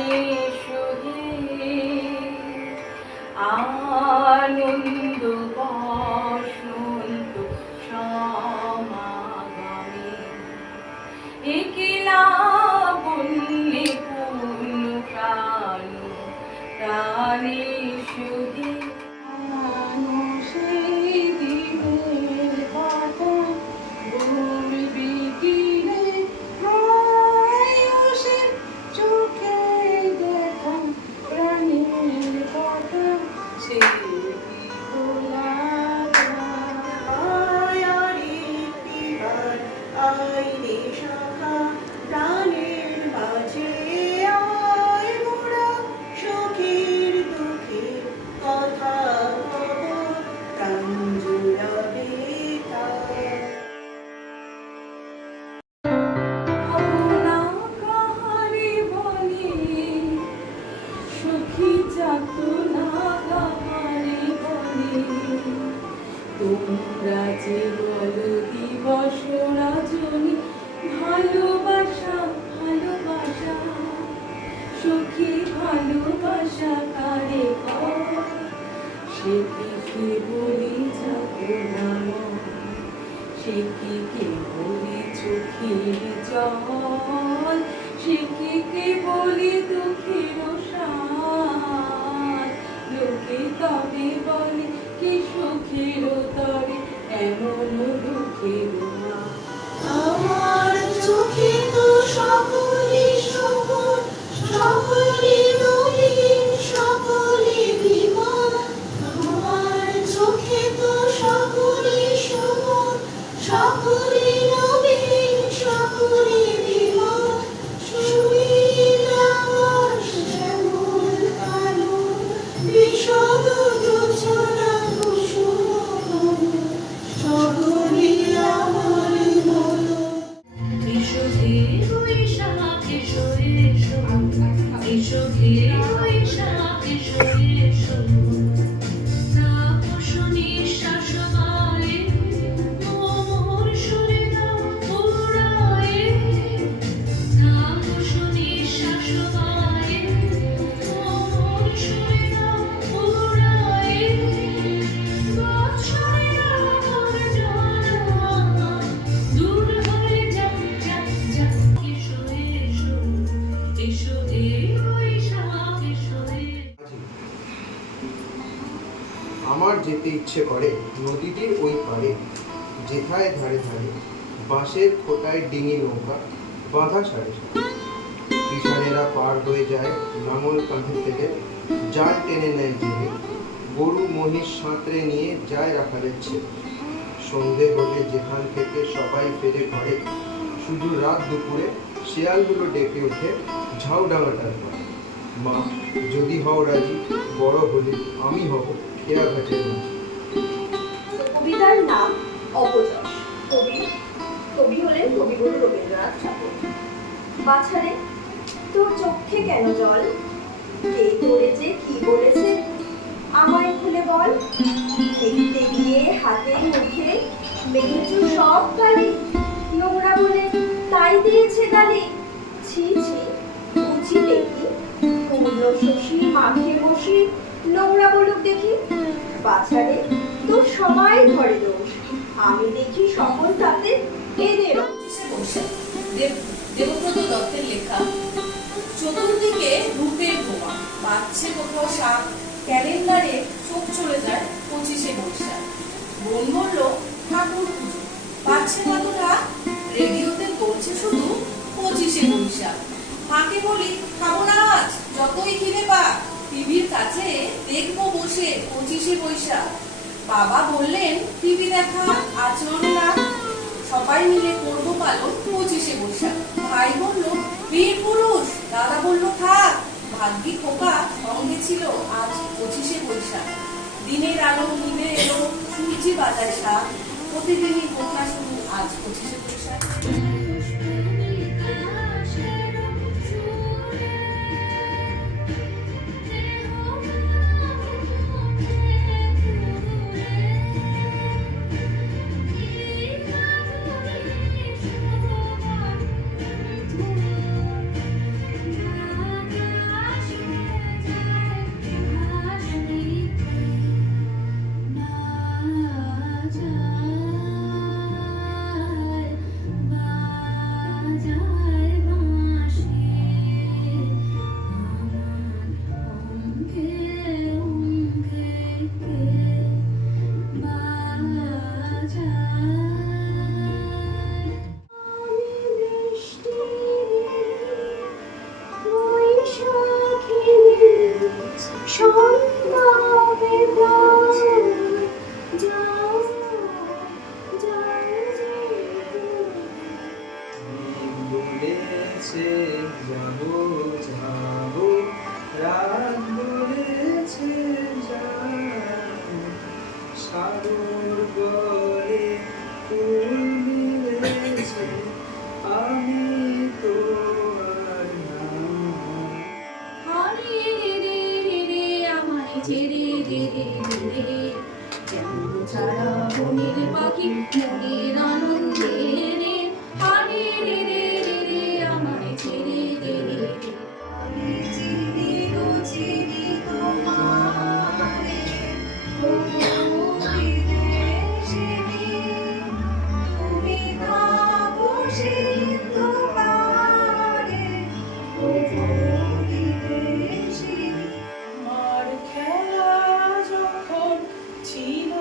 প্রাণে সহে আনন্দ বসন্ত সমাগমে একলা বন্যে পূর্ণ প্রাণ প্রাণে সহে তোমরা যে বলো দিবস রজনী ভালোবাসা ভালোবাসা সখী ভালোবাসা কারে সে কি বলি যাতনাম সে কি বলি চোখের জল সে কি বলি দুঃখের সার লোকে তবে বলে কি সুখের তরে এমন দুঃখের আমার চোখে তো সকলে শোভন সকলে নবীন সকলে বিমান আমার চোখে তো সকলে শোভন সকলে নবীন সকলে বিমান সুনীল আকাশ যেমন কালো বিষদ যোছনা কুসুম সকলে আমার মতো এসো হে বৈশাখ এসো এসো এসো হে বৈশাখ এসো এসো তাপস নিঃশ্বাস গায়ে মোর সুরে দাও উড়ায়ে তাপস নিঃশ্বাস গায়ে মোর সুরে দাও উড়ায়ে বৎসরে আমার জানা দূর হয়ে যাক যাক যাক এসো এসো এসো হে বৈশাখ এসো আমার যেতে ইচ্ছে করে নদীটির ওই পারে যেথায় ধারে ধারে বাঁশের খোটায় ডিঙি নৌকা বাঁধা সারে কিষানেরা পার হয়ে যায় লাঙল কাঁধে থেকে জাল টেনে নেয় জেনে গরু মহিষ সাঁতরে নিয়ে যায় রাখালের ছেলে সন্ধে হলে যেখান থেকে সবাই ফেরে ঘরে শুধু রাত দুপুরে শেয়ালগুলো ডেকে ওঠে ঝাউডাঙাটার পর মা যদি হও রাজি বড় হলে আমি হব খেয়া ঘাটের মাঝি। কবিতার নাম অপযশ। কবি হলেন কবিগুরু রবীন্দ্রনাথ ঠাকুর। বাছারে তোর চোখে কেন জল? কে তোরে যে কি বলেছে আমায় খুলে বল। দেখতে গিয়ে হাতে মুখে মেঘেচু সব গালি নোংরা বলে তাই দিয়েছে গালি। ছি ছি উচি দেখি পূর্ণ শশী মাখে বসি নোংরা বলুক দেখি। বাছারে তোর সময় ধরে দোষ আমি দেখি সকল তাতে এদের দেবব্রত দত্তের লেখা। চতুর্দিকে রূপের বোমা বাজছে কোথাও শাক ক্যালেন্ডারে চোখ চলে যায় 25শে বৈশাখ। বোন বলল ঠাকুর পুজো পাচ্ছে কতটা রেডিওতে বলছে শুধু 25শে বৈশাখ। মাকে বলি খাবো না আজ যতই খিদে পাক টিভির কাছে দেখবো বসে 25শে বৈশাখ। বাবা বললেন টিভি দেখা আচরণ না সবাই মিলে করবো পালন 25শে বৈশাখ। ভাই বলল বীর পুরুষ দাদা বলল থাক ভাগ্যি খোকা সঙ্গে ছিল আজ 25শে বৈশাখ। দিনের আলো নিভে এলো সূর্যি বাজায় শাক প্রতিদিনই ঘটনা শুরু আজ 25শে বৈশাখ। সম্ভবে প্রাণ যাও যাও যে বলেছে যাবো যাবো, রাত বলেছে যাবো, সাগর বলে ফুল মিলেছে, আমি তো আর নাই। হারিয়ে রে রে রে আমায় ছেড়ে রে রে রে রে, কেমন ছাড়া বনের পাখি মনের আনন্দে রে, হারিয়ে রে রে রে রে আমায় ছেড়ে রে রে রে। আমি চিনি গো চিনি তোমারে, ও বিদেশিনী, তুমি থাকো সিন্ধু পারে, ও বিদেশিনী। আমার খেলা যখন ছিল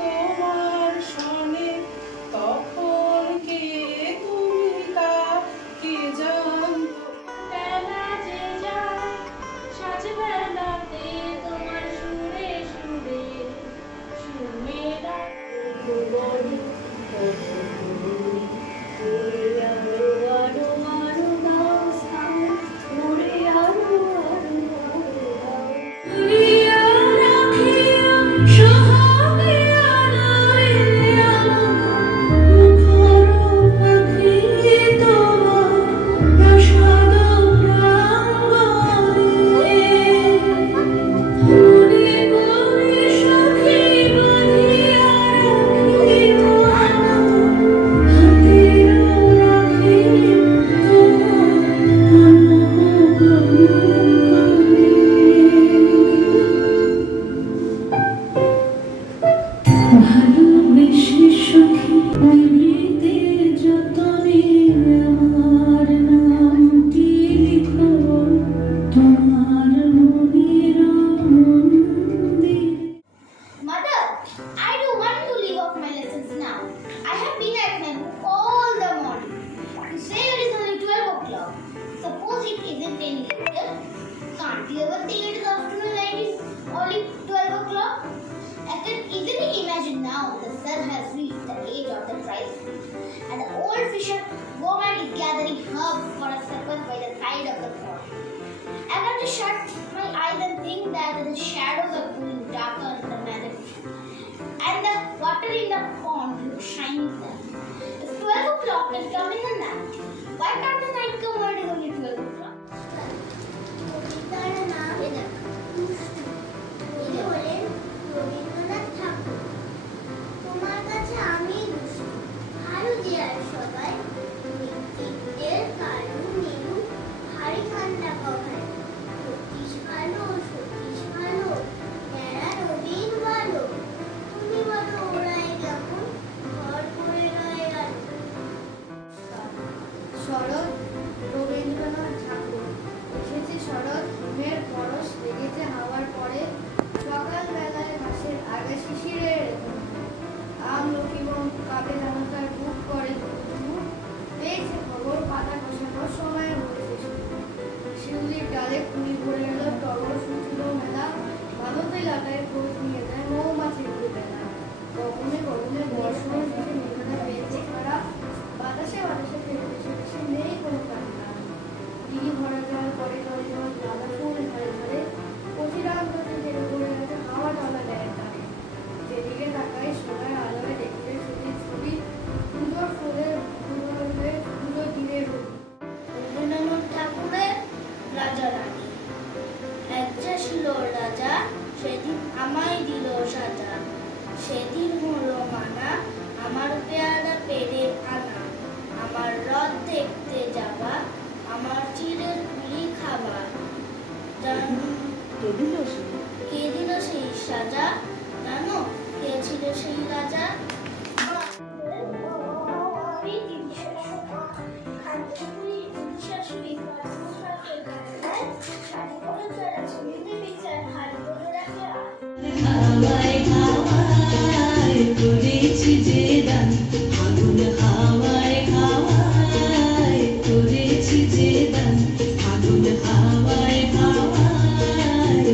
তোমার সনে, তখন কে তুমি কাকে জানতো? বেলা যে যায় সাজবেলাতে তোমার সুরে সুরে সুরে ডাক। প্রিয়া রাখিয়া সোহাগে আদরে আমার মুখর পাখি তোমার প্রসাদ প্রাঙ্গণে, মনে করে সখী বাঁধিয়া রাখিও আমার হাতের রাখি ভালোবেসে সখী অমৃতে যতনে আমার নামটি লিখো তোমার মনের মন্দিরে। Mother, I don't want to leave off my lessons now. I have been at my book all the morning. You say it is only 12 o'clock. Suppose it isn't any later. Can't you ever think it is afternoon and it is only 12 o'clock? I can easily imagine now the sun has reached the age of the dry season, and the old fisher woman is gathering herbs for a supper by the side of the pond. I have to shut my eyes and think that the shadows are growing darker in the meadow, and the water in the pond looks shiny then. If 12 o'clock can come in the night, why can't the night come when it is only 12 o'clock? Rabindranath ঠাকুর। তোমার কাছে আমি দুষ্টু, ভালো দিয়ার সবাই, ব্যক্তিত্বের কালো নীলু, ভারী ঠান্ডা কভায়, সতীশ ভালো, সতীশ ভালো, ন্যাড়া নবীন ভালো, তুমি বলো ওরাই কেমন, ঘর করে রয়ে গেল। শরৎ, রবীন্দ্রনাথ ঠাকুর। এসেছে শরৎ, ঘুমের পরশ লেগেছে হাওয়ার পরে, সকালবেলায় ঘাসের আগে শিশিরের ধুম। আমলকি বন কাবে জানাতার বুক করে ঝুমুর, পেয়েছে খবর পাতা কষানোর সময় হয়েছে শুরু। শিউলির ডালে কুড়ি ভরে এলো টগর সুচুলো মেলা, ভারতে লাটায় খোঁজ নিয়ে যায় মৌমাছির বেলা। গগনে গগনে বর্ষণ শেষে মেঘনা পেয়েছে খারাপ, বাতাসে বাতাসে ফেলতে সে নেই কোনো কান্না। দিঘি ভরা জল করে জল জল গাঁদা ফুল ধারে ধারে, অতিরাম গতি জেগে পড়ে আছে হাওয়া টলা দেয় টানে। যেদিকে তাকাই সোনার আলোয় দেখতে ছবি ছবি, সুন্দর ফুলের পুরো দিনের রবি। রবীন্দ্রনাথ ঠাকুরের রাজা রানী। একটা ছিল রাজা, সেদিন আমায় দিল সাজা, সেদিন হলো মানা আমার পেয়ারা পেরে আনা, আমার রথ দেখতে যাবা, আমার চিড়ের পুলি খাবা। কে দিল সেই সাজা, জানো কে ছিল সেই রাজা? হাওয়ায় হাওয়ায় করেছি যে দান, আগুন হাওয়ায় হাওয়ায় করেছি যে দান, আগুন হাওয়ায় হাওয়ায়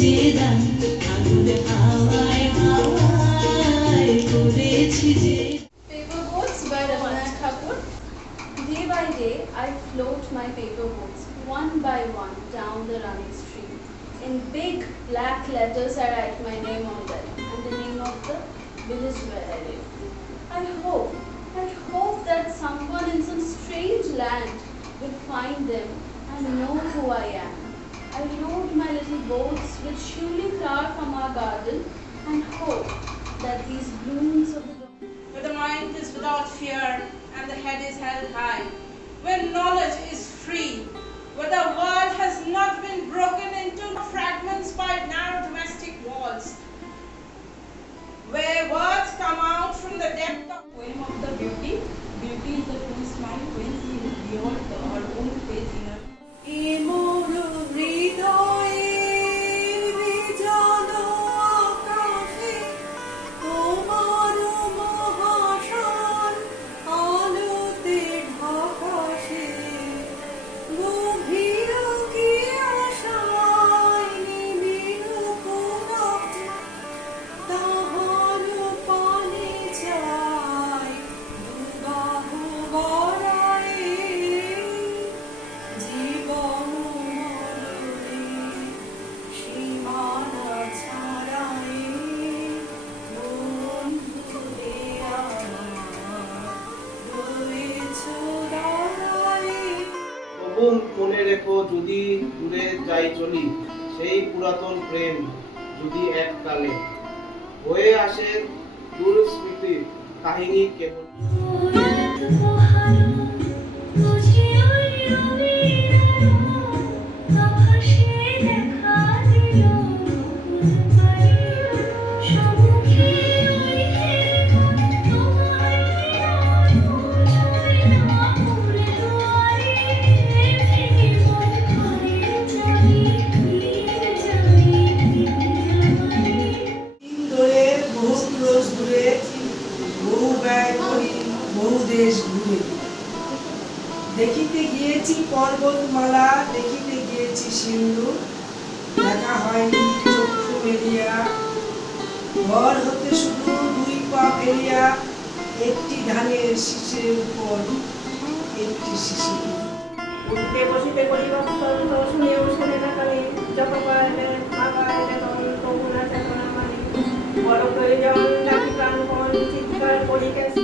যে দান আগুন হাওয়ায় হাওয়ায় করেছি যে Paper boats by Rabindranath Tagore. Day by day, I float my paper boats, one by one, down the running stream. In big black letters, I write my name on them and the name of the village where I live. I hope that someone in some strange land will find them and know who I am. I load my little boats with surely flower from our garden and hope that these blooms of the Where the mind is without fear and the head is held high, where knowledge is free, where the world has not been broken into fragments by narrow domestic walls, where words come out from the depth of Poem of the beauty. Beauty is the true smile when seen beyond her own face inner. তবু মনে রেখো যদি দূরে যাই চলি সেই পুরাতন প্রেম যদি এককালে হয়ে আসে দূর স্মৃতির কাহিনী কেবল ধরে বহু ক্রোশ ঘুরে বহু ব্যয় করি বহু দেশ ঘুরে দেখিতে গিয়েছি পর্বতমালা দেখিতে গিয়েছি সিন্ধু দেখা হয়নি চক্ষু মেলিয়া ঘর হতে শুধু দুই পা ফেলিয়া একটি ধানের শীষের উপর একটি শিশি উঠতে বসিতে করিবা তন্ত্র শুনিও শোনে না কানে যখন পাইলে আগাইলে তন্ত্র না চেতনা মানে বড় প্রয়োজন ডাকি প্রাণপণ চিৎকার করি গেছে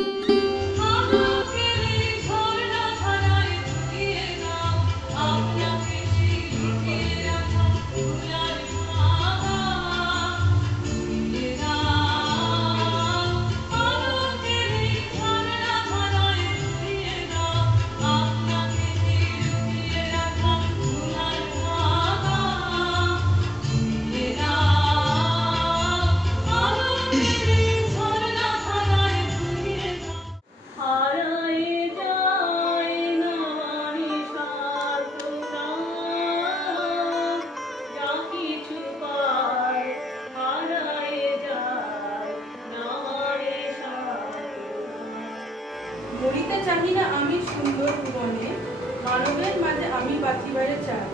মরিতে চাহি না আমি সুন্দর ভুবনে, মানবের মাঝে আমি বাঁচিবারে চাই।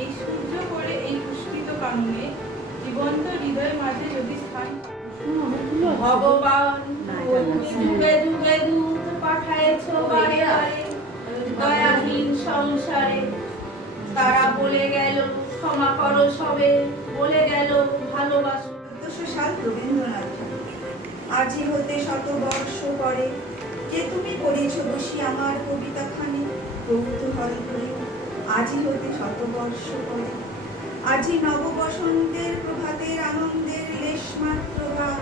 এই সূর্য করে এই পুষ্পিত কাননে, জীবন্ত হৃদয় মাঝে যদি স্থান ভগবান যুগে যুগে দূত পাঠায়েছ বারে বারে দয়াহীন সংসারে তারা বলে গেল ক্ষমা করো সবে বলে গেল ভালোবাসো ১৪০০ সাল রবীন্দ্রনাথ ঠাকুর। আজি হতে শতবর্ষ পরে যে তুমি পড়েছ বসি আমার কবিতাখানি কৌতূহল করে আজি হতে শতবর্ষ পরে আজি নব বসন্তের প্রভাতের আনন্দের লেশমাত্র ভাব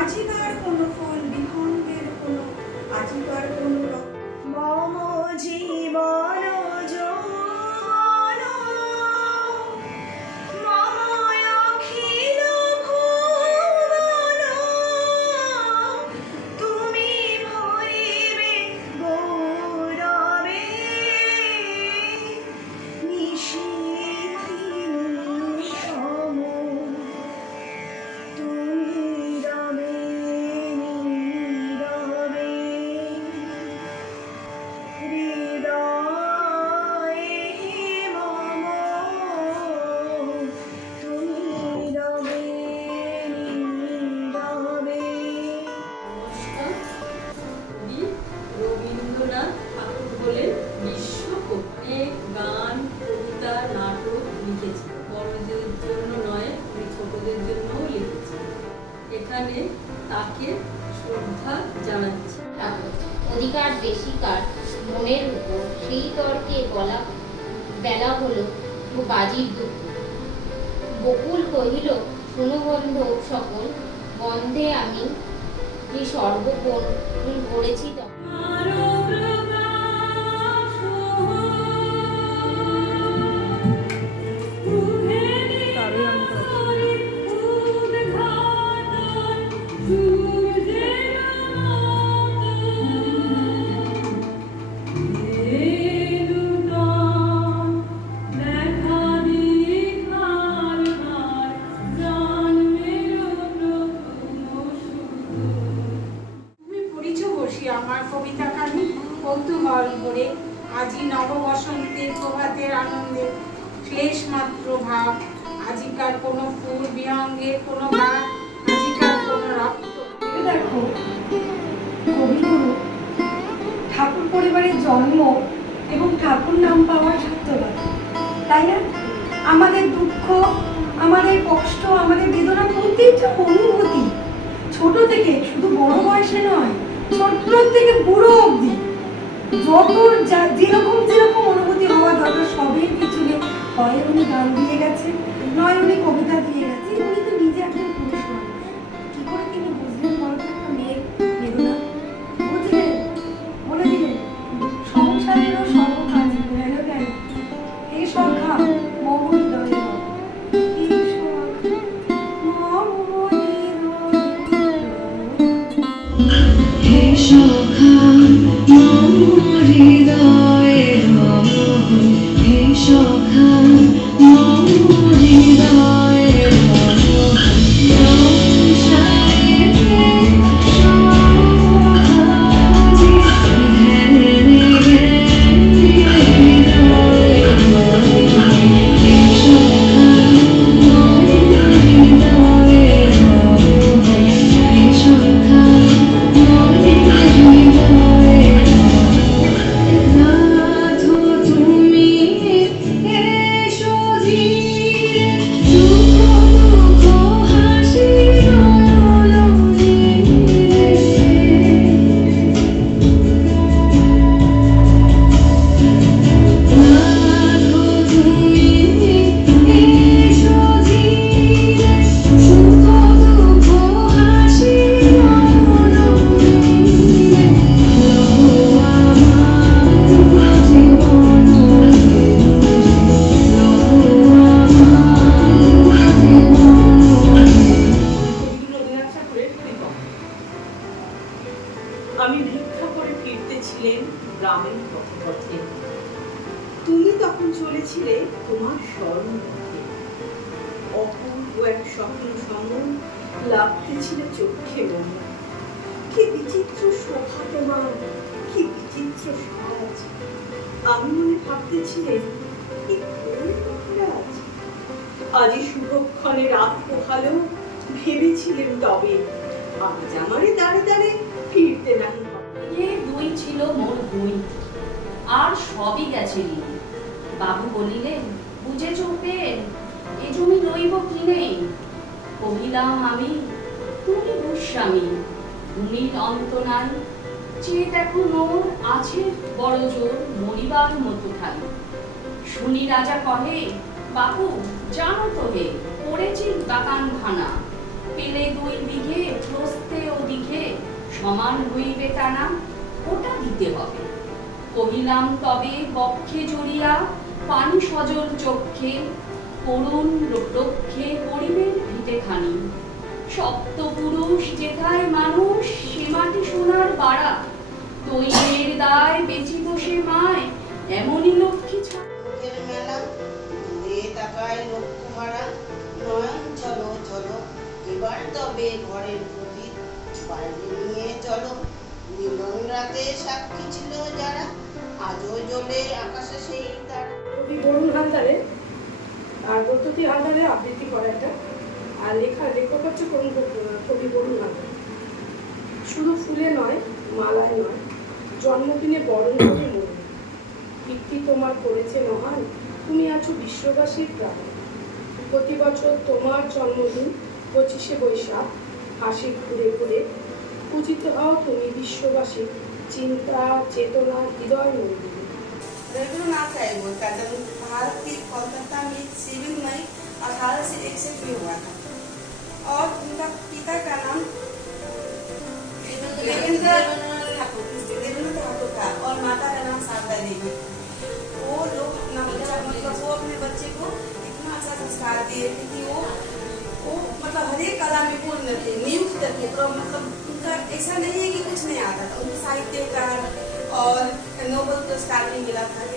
আজিকার কোনো ফুল বিহঙ্গের কোনো আজিকার কোনো মম জীবন যৌবন মম অখিল ভুবন তুমি ভরিবে গৌরবে নিশীথিনী সমুদ্র তাকে শ্রদ্ধা জানাচ্ছি। অধিকার বেশিকার মনের উপর সেই তর্কে বেলা হলো বাজির দুপুর। বকুল কহিল শুনো বন্ধু সকল, বন্ধে আমি সর্বপণ করেছি তুমি পড়িছ বসি আমার কবিতা কানি কৌতূহল ভরে, আজি নববসন্তের প্রভাতের আনন্দে ক্লেশ মাত্র ভাব, আজিকার কোনো ফুল বিহঙ্গের কোনো গান, আজিকার কোনো রক্ত। দেখো, কবিগুরু ঠাকুর পরিবারের জন্ম এবং ঠাকুর নাম পাওয়ার সার্থকতা, তাই না? আমাদের দুঃখ, আমাদের কষ্ট, আমাদের বেদনা প্রত্যেকটা অনুভূতি ছোট থেকে, শুধু বড় বয়সে নয়, ছোট থেকে বুড়ো অবধি যত যেরকম যেরকম অনুভূতি হওয়া দরকার সবের পিছনে হয় উনি গান দিয়ে গেছে, নয় উনি কবিতা দিয়ে গেছে। উনি তো নিজে একজন পুরুষ মানুষ, কি করে তিনি বুঝলেন বলতো একটা মেয়ের বেদনা? বুঝলেন, বলে দিলেন সংসারেরও সব কাজ হেন কেন হে সখা মম হৃদয়ে হে সখা মম হে সখা মম হৃদয়ে রহ, হে সখা মম হৃদয়ে রহ, সংসারে সখাজি ধ্যানে জ্ঞানে হৃদয়ে রহ, হে সখা মম হৃদয়ে রহ, হে সখা রাধো তুমি এসো ধীরে, সুখ দুঃখ হাসি নয়ন নীরে। রাধো তুমি এসো ধীরে, সুখ দুঃখ হাসি নয়ন নীরে। লহো আমার জীবন রে, লহো আমার জীবন রে। রবীন্দ্রনাথ ঠাকুরের কবিতা। আমি ভিক্ষা করে ফিরতেছিলেন গ্রামের পথে পথে, তুমি তখন চলেছিলে তোমার স্মরণ পথে। অপূর্ব এক স্বপ্ন সমন লাগতেছিল চোখে মনে। কি বিচিত্র শোভা তোমার, কি বিচিত্র সাজ। আমি মনে ভাবতেছিলেন কি ফুলের মহারাজ। আজি শুভক্ষণে রাত পোহালো, ভেবেছিলেন তবে আজ আমারে দাঁড়ে দাঁড়ে ফিরতে নাহি হবে। এ দুই ছিল মোর দুই, আর সবই গেছে ঋণ। বাবু বলিলেন বুঝে চোপেন, এ জমি লইব কিনে। কহিলাম আমি তুমি গোস্বামী, ভূমির অন্ত নাই। চেয়ে দেখো মোর আছে বড় জোর, মরিবার মতো ঠাই। শুনি রাজা কহে বাবু জানো তো হে, পড়েছি বাগান খানা। পেলে 2 বিঘে প্রস্তে ও দিঘে, সমান হইবে টানা, ওটা দিতে হবে। কহিলাম তবে বক্ষে জড়িয়া, পানি সজল চক্ষে, করুণ রক্ষে করিবেন ভিটেখানি। সপ্তপুরুষ যেথায় মানুষ, সে মাটি সোনার বাড়া। তৈরের দায় বেচিব সে মায়, এমনই লক্ষ্মী ছাড়া। লোকের মেলা দূরে তাকায় লক্ষ্যহারা, নয়ন চলো চলো এবার তবে ঘরের প্রদীপ বাইরে নিয়ে চলো। মিলন রাতে সাক্ষী ছিল যারা, আজও জ্বলে আকাশে সেই তারা। কবি বরুণ হালদারের আর বৈদ্যুতি হালদারের আবৃত্তি করা এটা, আর লেখক হচ্ছে কবি বরুণ হালদার। শুধু ফুলে নয়, মালায় নয়, জন্মদিনে বরণ করে মরুন। কীর্তি তোমার করেছে মহান, তুমি আছো বিশ্ববাসীর প্রাণ। প্রতি বছর তোমার জন্মদিন 25শে বৈশাখ হাসি ঘুরে ঘুরে পূজিত হও তুমি বিশ্ববাসী চিন্তা চেতনা হৃদয় মন্দিরে। रविन्द्रनाथ टैगोर का जन्म भारत के कोलकाता में 7 मई 1861 में हुआ था और उनका पिता का नाम देवेंद्रनाथ ठाकुर था और माता का नाम शारदा देवी। वो लोग अपना बच्चा मतलब वो अपने बच्चे को इतना अच्छा संस्कार दिए थे कि वो मतलब हर एक कला में पूर्ण थे, नियुक्त थे। तो मतलब उनका ऐसा नहीं है कि कुछ नहीं आता था। उनको साहित्यकार और नोबेल पुरस्कार भी मिला था कि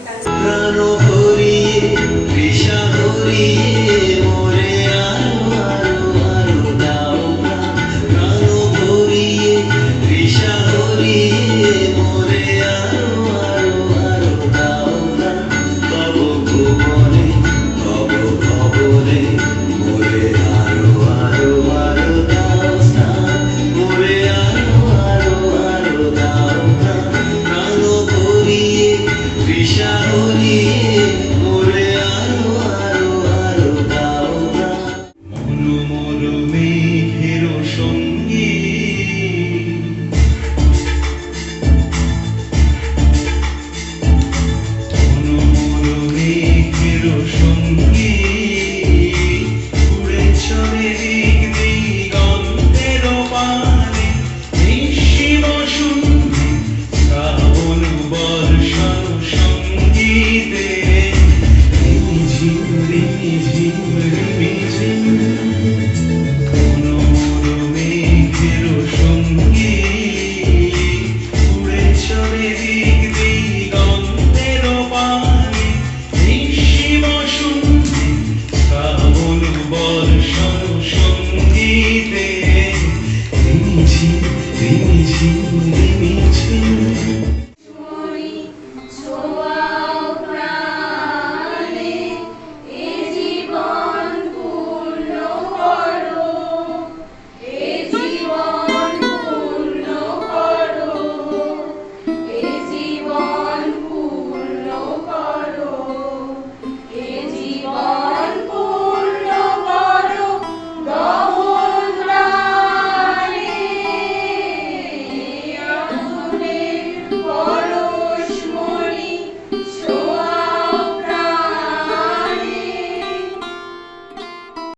ঝিম